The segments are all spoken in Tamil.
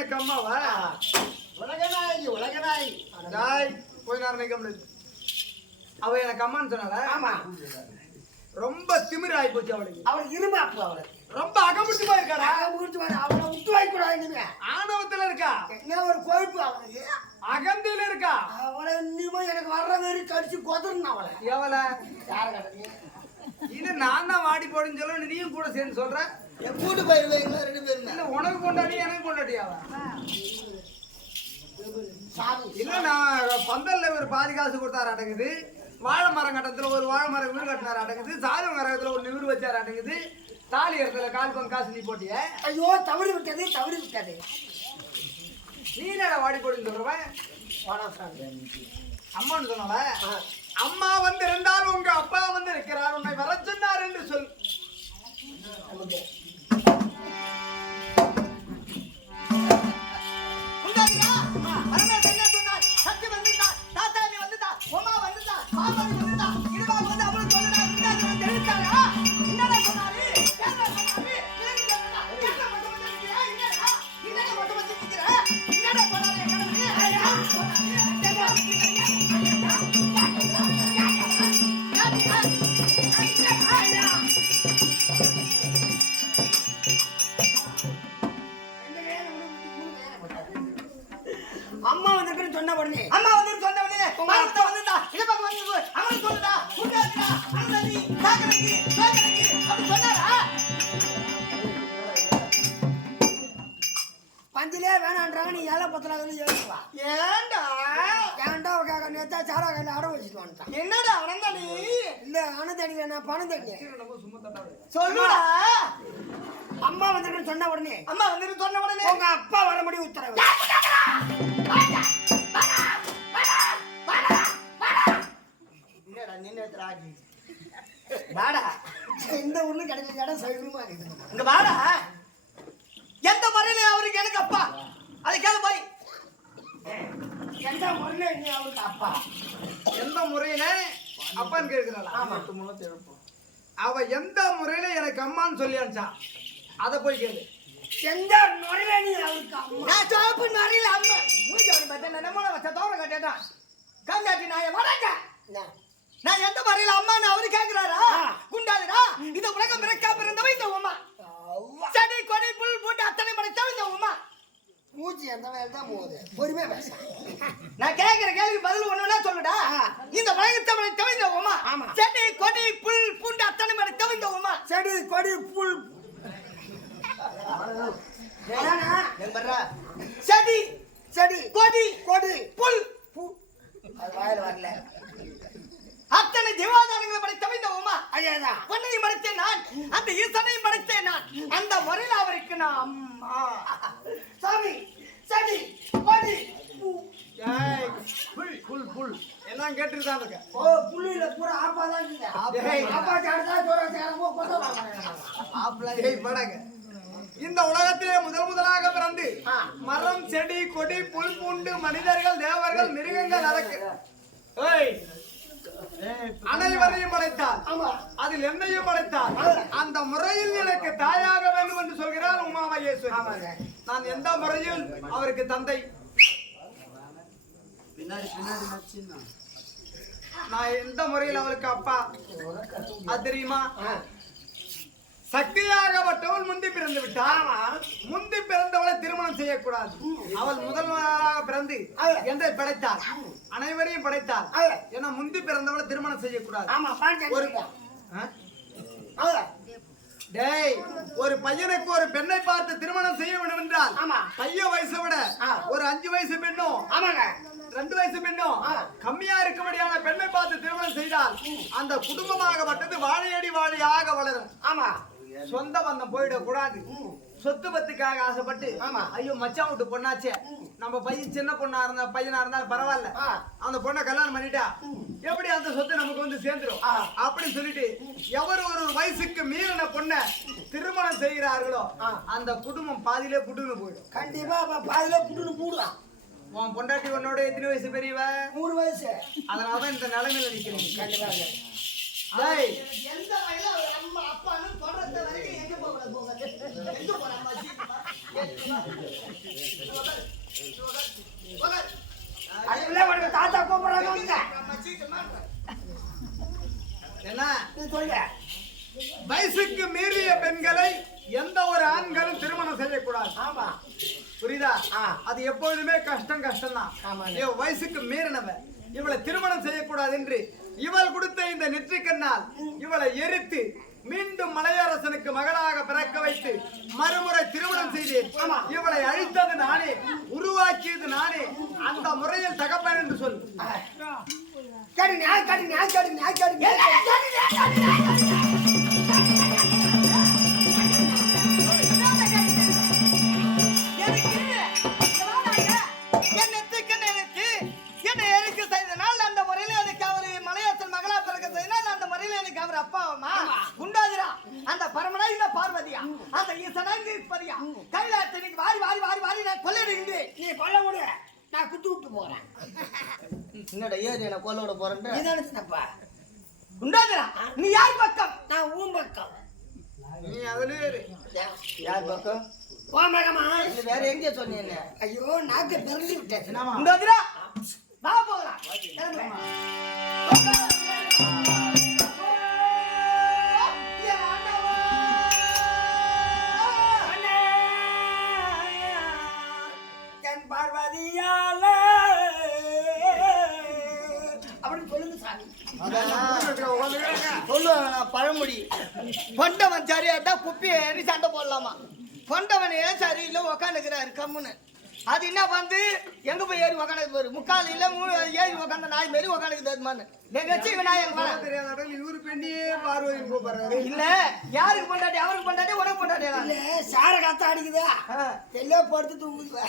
எனக்கு அம்மாவா? உலகநாயகி போய் நான் அவ எனக்கு அம்மான்னு சொன்னால. ஆமா, ரொம்ப திமிரு ஆகி போச்சு அவளுக்கு. அவளுக்கு இருமாப்பு, அவளுக்கு ரொம்ப அகமுடிச்சுமா இருக்காடா. அவளை விட்டு வாங்கி கூடாது. ஆணவத்துல இருக்கா, என்ன ஒரு கொழுப்பு அவளுக்கு, அகந்தில இருக்கா. அவளை இன்னுமா எனக்கு வர்ற மாதிரி கடிச்சு கொதறணும் அவளை. எவளை யார கடை இது நான் தான் வாடி போடுன்னு சொல்ல, நீயும் கூட சேர்ந்து சொல்ற. என் கூட்டு போயிருவீங்களா 2 பேரும்? இல்ல உனக்கு கொண்டாடி எனக்கு கொண்டாடியாவ இல்ல. நான் பந்தல்ல ஒரு பாதி காசு கொடுத்தாரு அடங்குது, வாழை மரம் கட்டத்துல ஒரு வாழை மரம் வீடு கட்டினாரு அடங்குது, சாதி மரத்துல ஒரு வீடு வச்சாரு அடங்குது, தாலி இடத்துல கால் பங்கு காசு நீ போட்டிய. ஐயோ தவறி விட்டது. நீ என்னடா வாடி போடுன்னு சொல்றவன்? அம்மான்னு சொன்னவ. அம்மா வந்து இருந்தால் உங்க அப்பா வந்து இருக்கிறார், உன்னை வர சொன்னார் என்று சொல். அம்மா வந்து சொன்ன உடனே பஞ்சிலே வேணான்றாங்க, நீ ஏழை பத்தலாக யோசிப்பா. ஏண்டா நேத்தா சாரா கையில அடை வச்சுட்டு வந்துட்டான். என்னடா அவன் நீ இல்ல அணை தண்ணி நான் பணம் தண்ணி சொல்லுடா. அம்மா வந்து சொன்ன உடனே உங்க அப்பா வர முடியும் உத்தரவு. இந்த ஊர்ல கிடைக்கல இடம் சௌகரியமா இருக்குது. இங்க வாடா. எந்த முறையில அவருக்கு எனக்கு அப்பா? அது கேளு போய். எந்த முறையில நீ அவருக்கு அப்பா? எந்த முறையில அப்பான்னு கேட்கிறாளா? அவ எந்த முறையில எனக்கு அம்மான்னு சொல்லி அனுப்பிச்சா, அத போய் கேளு. எந்த முறையில நீ அவருக்கு அம்மா? நான் சோப்பு முறையில அம்மா. மூஞ்சி அவனை பார்த்தா நினைமோல வச்ச தோற கட்டேட்டான். காந்தாட்டி நாய வராங்க. நான் எந்த முறையில அம்மான்னு அவரு கேட்கிறாரா? குண்டாதுடா. இந்த உலகம் பிறக்கா பிறந்தவ இந்த உமா. செடி கொடி புல் பூட்டு அத்தனை படைத்தவ இந்த உமா. மூச்சு எந்த வேலை தான் போகுது, பொறுமையா பேச. நான் கேட்கிற கேள்விக்கு பதில் ஒண்ணுன்னா சொல்லுடா. இந்த உலகத்தை படைத்தவ இந்த உமா. செடி கொடி புல் பூண்டு அத்தனை படைத்தவ இந்த உமா. செடி கொடி புல் செடி செடி கொடி கொடி புல் அது வாயில வரல. அத்தனை தேவாதாரங்களை படைத்தவ இந்த உமா. ஐயாதான் பொன்னையும் படைத்தேன் நான், அந்த ஈசனையும் படைத்தேன் நான். அந்த முறையில் அவருக்கு நான் அம்மா. சாமி செடி கொடி புல் புல் புல் எல்லாம் கேட்டுட்டு தான் இருக்க. ஓ புல்லுல பூரா ஆப்பா தான் இருக்குது. ஆப்பா சாடுதா ஜோரா சேரமோ கொண்டு வாங்க. ஆப்ல ஏய் படங்க. இந்த உலகத்திலே முதலாக பிறந்து மரம் செடி கொடி புல் பூண்டு மனிதர்கள் தேவர்கள் மிருகங்கள் அரக்கு அனைவரையும் படைத்தார். அதில் என்னையும் படைத்தார். அந்த முறையில் எனக்கு தாயாக வேண்டும் என்று சொல்கிறார் உமாமகேஸ்வரி. நான் எந்த முறையில் அவருக்கு தந்தை? நான் எந்த முறையில் அவருக்கு அப்பா அது தெரியுமா? சக்தியாகப்பட்டவள் முந்தி பிறந்து விட்டாள். முந்தி பிறந்தவளை திருமணம் செய்யக்கூடாது. அவள் முதல்வராக பிறந்து எந்த படைத்தார், அனைவரையும் படைத்தார். ஏன்னா முந்தி பிறந்தவளை திருமணம் செய்யக்கூடாது. டேய், ஒரு பையனுக்கு ஒரு பெண்ணை பார்த்து திருமணம் செய்ய வேண்டும் என்றால் பையன் வயசை விட ஒரு 5 வயசு பெண்ணும் 2 வயசு பெண்ணும் கம்மியா இருக்கும்படியான பெண்ணை பார்த்து திருமணம் செய்தால் அந்த குடும்பமாகப்பட்டது வாழையடி வாழையாக வளரும். ஆமா, சொந்த பந்தம் போயிடக்கூடாது. சொத்து பத்துக்காக ஆசைப்பட்டு ஐயோ மச்சான் விட்டு பொண்ணாச்சே, நம்ம பையன் சின்ன பொண்ணா பையனா இருந்தாலும் பரவாயில்ல, அந்த பொண்ணை கல்யாணம் பண்ணிட்டா எப்படி அந்த சொத்து நமக்கு வந்து சேர்ந்துரும் அப்படின்னு சொல்லிட்டு எவர் ஒரு வயசுக்கு மீறின பொண்ணை திருமணம் செய்கிறார்களோ அந்த குடும்பம் பாதியிலே புட்டுன்னு போயிடும். கண்டிப்பா பாதியிலே புட்டுன்னு போடுவான். உன் பொண்டாட்டி உன்னோட எத்தனை வயசு பெரியவ? 3 வயசு. அதனாலதான் இந்த நிலைமையில நிக்கிறீங்க. கண்டிப்பா எந்த வயல அம்மா அப்பான்னு சொல்றது வரைக்கும் எங்க போக அதுக்குள்ள உனக்கு தாத்தா கூப்பிடுறாங்க என்ன நீ சொல்லு. வயசுக்கு மீறிய பெண்களை எந்த ஒரு ஆண்களும் திருமணம் செய்யக்கூடாது. ஆமா புரியுதா? அது எப்பொழுதுமே கஷ்டம் தான். வயசுக்கு மீறினவ இவளை திருமணம் செய்யக்கூடாது என்று இவள் கொடுத்த இந்த நெற்றிக்கண்ணால் இவளை எரித்து மீண்டும் மலையரசனுக்கு மகளாக பிறக்க வைத்து மறுமுறை திருமணம் செய்தேன். இவளை அழித்தது நானே, உருவாக்கியது நானே. அந்த முறையில் தகப்பன் என்று சொல். அந்த பரமனாயில பார்வதியா, அந்த ஈசனாங்கிரியா, கைலாசத்துக்கு வாரி வாரி வாரி வாரி நான் கொள்ளையிடுகிறேன். நீ கொல்ல விடு, நான் குத்து விட்டு போறேன். என்னடா ஏறி என்ன கொல்ல விட போறேன்? நீதானே சின்னப்பா உண்டாதுரா. நீ யார் பக்கம்? நான் உன் பக்கம். நீ அதுலயே இரு. யார் பக்கம்? ஓ மகமா, இது வேற எங்க சொன்னீங்க? ஐயோ நாக்கு திறந்து விட்டேன். உண்டாதுரா வா போகலாம். பார்வதியால அப்படின்னு சொல்லுங்க சாமி. சொல்லுவாங்க பழமொழி. கொண்டவன் சரியாட்டா குப்பி ஏறி சண்டை போடலாமா? கொண்டவன் ஏன் சரியில்லை உக்காந்துக்கிறாரு கம்முன்னு. அது என்ன வந்து எங்க போய் ஏறி உக்காந்து பாரு. முக்கால் இல்ல ஏறி உக்காந்த நாய் மாரி உக்காந்துக்குது. இவரு பெண்ணியே பார்வதி கூப்பிடுறாரு. இல்ல யாருக்கு பொண்டாட்டி? அவருக்கு பொண்டாட்டி, உனக்கு பொண்டாட்டி. இல்ல சார காத்த அடிக்குதா, எல்லாம் படுத்து தூங்குது.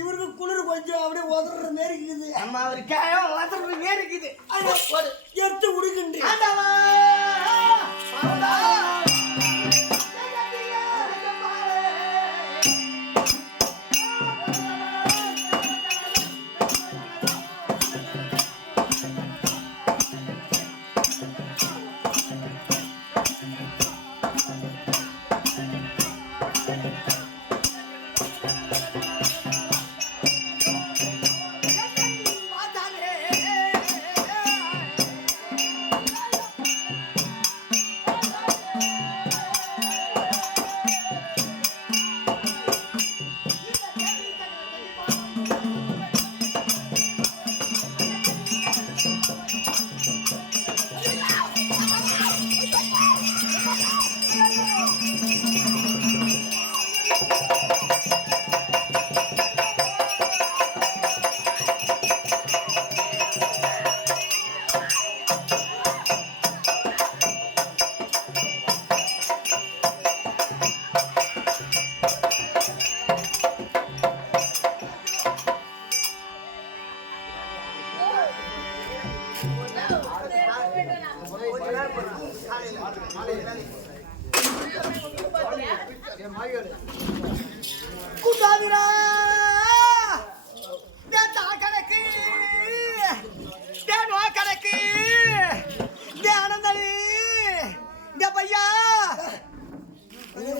இவருக்கு குளிர் கொஞ்சம் அப்படியே உதற மாரி இருக்குது. நம்ம அவருக்கு உதற மாரி இருக்குது. எடுத்து உடுக்குன்றி குண்டாதிரா கணக்கு தேனோ கணக்கு ஆனந்தளி இந்த பையா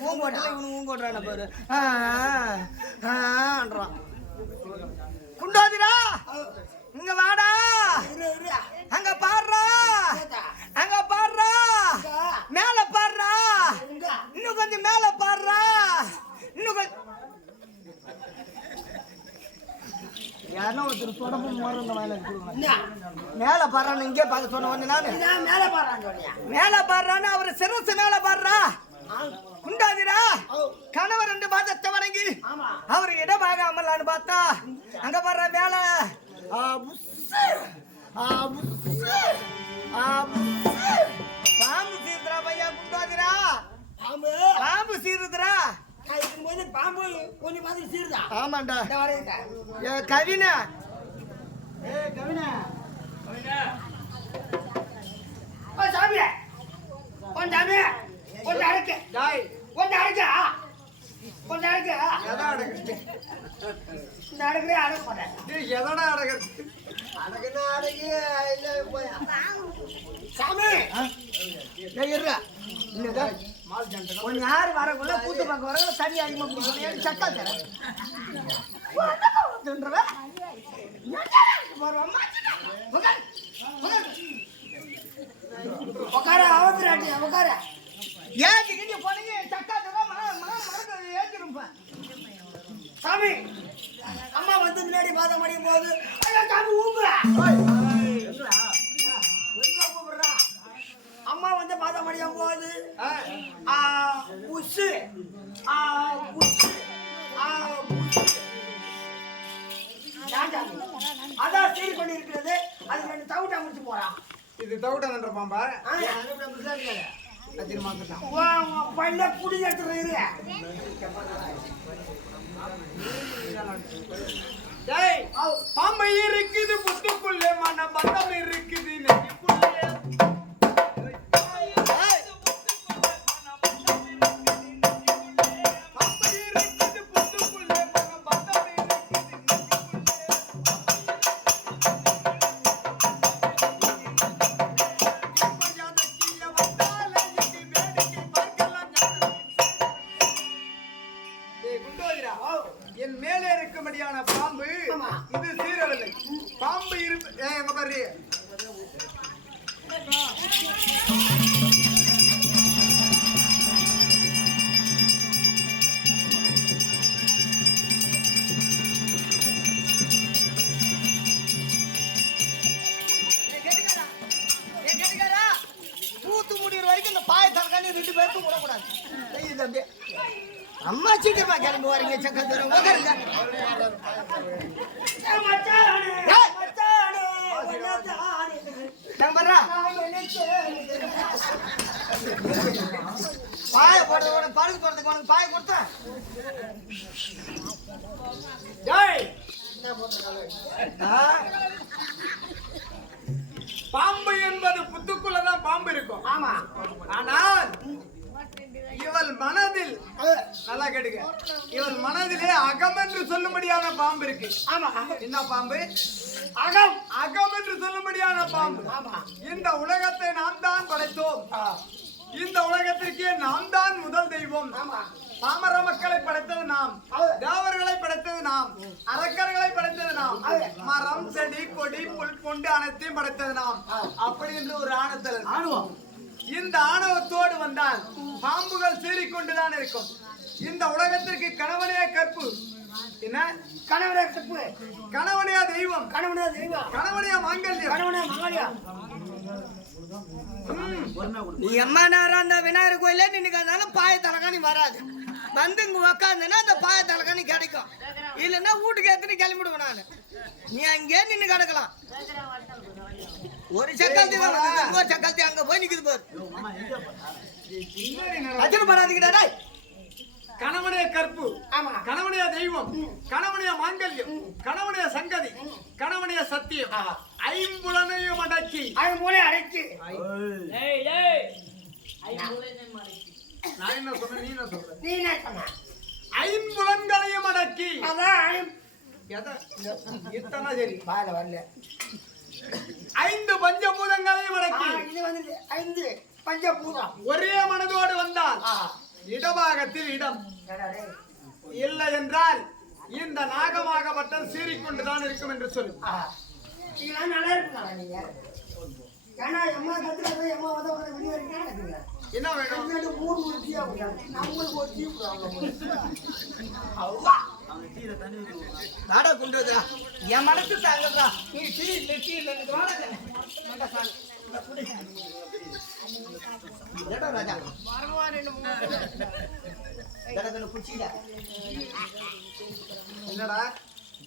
ஊங்கோட்டான பாரு. குண்டாதிரா இங்க வாடா, அங்க பாடுறா, அங்க பாடுறா, மேல பாடுறா, இன்னும் கொஞ்சம் மேல பாடுறா, இன்னும் கொஞ்சம். யாருன்னா ஒருத்தர் தொடர்பு மேல பாடுறான்னு இங்கே பார்க்க சொன்ன உடனே நானு மேல பாடுறாங்க. மேல பாடுறான்னு அவரு சிரசு மேல பாடுறா. குண்டாதிரா கணவர் ரெண்டு பாதத்தை வணங்கி அவரு இடமாக அமலான்னு பார்த்தா அங்க பாடுற மேல பாம்பு சீருதுரா பையா. குண்டாதிரா பாம்பு சீருதுரா. பாம்பு கொஞ்சம் மாதிரி சீருதா? ஆமாண்டா. கவினா சாமி கொஞ்சம் கொஞ்சம் அடக்கு, கொஞ்சம் அடக்கு, கொஞ்சம் அடக்கு. இந்த அடக்குறே அடக்க மாட்டேன். எதடா அடக்கிறது? அடக்குனா அடக்கி இல்ல போயா சாமி இருடா. உன் யார் வரக்குள்ள கூத்து பார்க்க வரக்குள்ள தண்ணி அதிகமா குடிக்கணும் சக்கா தரேன் உட்கார அவசராட்டி உட்கார ஏன் போனீங்க சக்கா தரேன் மறக்க ஏற்றிருப்ப சாமி அம்மா வந்து முன்னாடி பாதம் அடிக்கும் போது ஐயா சாமி ஊம்புறா அம்மா வந்து பாதம் அடிக்கும் போது புஷு புஷு அதான் சீர் பண்ணி இருக்கிறது அது ரெண்டு தவிட்டா முடிச்சு போறான் இது தவிட்டன்ற பாம்பா பல்ல புடி எடுத்துறது பாம்பு இருக்குது புத்துக்குள்ளே மன பந்தம் இருக்குது நெஞ்சுக்குள்ளே என் மேலே இருக்கும்படியான பாம்பு இது சீரவில்லை பாம்பு எங்க பாரு கூத்து முடிகிற வரைக்கும் இந்த பாய தலகாணி 2 பேருக்கும் விடக்கூடாது அம்மா சீக்கிரமா கிளம்பி வரீங்க சக்கர உட்காருங்க பாய போடுறது பழுது போடுறதுக்கு உனக்கு பாய கொடுத்தேன் பாம்பு என்பது புத்துக்குள்ளதான் பாம்பு இருக்கும் ஆமா ஆனால் இவள் மனதில் நல்லா கேட்டுங்க இவள் மனதிலே அகம் என்று சொல்லும்படியான பாம்பு இருக்கு ஆமா என்ன பாம்பு அகம் அகம் என்று சொல்லும்படியான பாம்பு இந்த உலகத்தை நாம் தான் படைத்தோம் இந்த உலகத்திற்கே நாம் தான் முதல் தெய்வம் பாமர மக்களை படைத்தது நாம் தேவர்களை படைத்தது நாம் அரக்கர்களை படைத்தது நாம் மரம் செடி கொடி புல் கொண்டு அனைத்தையும் படைத்தது நாம் அப்படி என்று ஒரு ஆணத்தில் ஆணுவோம் இந்த ஆணவத்தோடு வந்தால் பாம்புகள் சீறிக்கொண்டுதான் இருக்கும் இந்த உலகத்திற்கு கணவனே கற்பு என்ன கணவனே கற்பு கணவனே தெய்வம் கணவனே தெய்வம் கணவனே மாங்கல்யம் கணவனே மாங்கல்யம் நீ எம்மா நேரம் அந்த விநாயகர் கோயிலே நின்னுக்கிறதுனால பாய தலகாணி வராது வந்து இங்க உக்காந்துன்னா அந்த பாய தலகாணி கிடைக்கும் இல்லைன்னா வீட்டுக்கு எத்தனை கிளம்பிடுவேன் நான் நீ அங்கே நின்று கிடக்கலாம் ஒரு சக்காலத்தி ஒரு சக்காலத்தி அங்க போய் நிக்குது பாரு அச்சனப்படாதீங்கடா கணவனே கற்பு ஆமா கணவனே தெய்வம் கணவனே மாங்கல்யம் கணவனே சங்கதி கணவனே சத்தியம் ஐம்புலனையும் அடக்கி அடக்கி நான் என்ன சொன்னேன் நீ என்ன சொல்ற நீ என்ன சொன்ன ஐம்புலன்களையும் அடக்கி அதான் இத்தனை சரி பால வரல 5 பஞ்சபூதங்களையும் அடக்கி இது வந்து 5 பஞ்சபூதம் ஒரே மனதோடு வந்தால் இடபாகத்தில் இடம் இல்லை என்றால் இந்த நாகமாகப்பட்டது சீறிக்கொண்டுதான் இருக்கும் என்று சொல்லு இதெல்லாம் நல்லா இருக்குங்களா நீங்க ஏன்னா எம்மா கத்துறது எம்மா வந்து வெளியே வரைக்கும் என்ன வேணும் 3 டீ நம்மளுக்கு ஒரு டீ நாடா குண்டுறா என் மனசு தாங்கடா நீ டீ நெட்டி இல்ல ராஜா என்னடா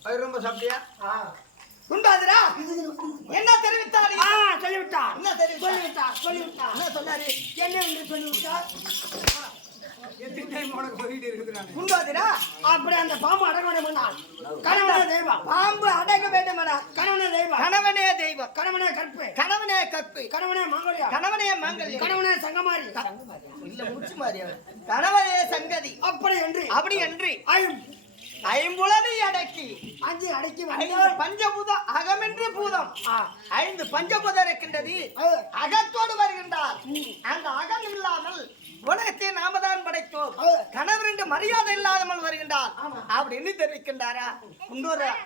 அது ரொம்ப சாப்பிட்டியா குண்டாதுரா என்ன தெரிவித்தாரு சொல்லிவிட்டா என்ன சொல்லிவிட்டா என்ன சொன்னாரு என்ன என்று சொல்லிவிட்டா எத்தனை டைம் உனக்கு சொல்லிட்டு இருக்குறானே குண்டாதுரா அப்படி அந்த பாம்பு அடக்க வேண்டுமானால் கணவனே தெய்வம் பாம்பு அடக்க வேண்டுமானா கணவனே தெய்வம் கணவனே தெய்வம் கணவனே கற்பு கணவனே கற்பு கணவனே மாங்கல்யம் கணவனே மாங்கல்யம் கணவனே சங்கமாரி இல்ல முடிச்சு மாறியா கணவனே சங்கதி அப்படி என்று ஐம்புலனை அடக்கி 5 அடக்கி 5 பஞ்சபூதம் அகமென்று பூதம் 5 பஞ்சபூதம் இருக்கின்றது அகத்தோடு வருகின்றார் அந்த அகம் இல்லாமல் உலகத்தை நாம தான் படைத்தோம் கணவர் என்று மரியாதை இல்லாமல் வருகின்றார் அப்படின்னு தெரிவிக்கின்றாரா இன்னொரு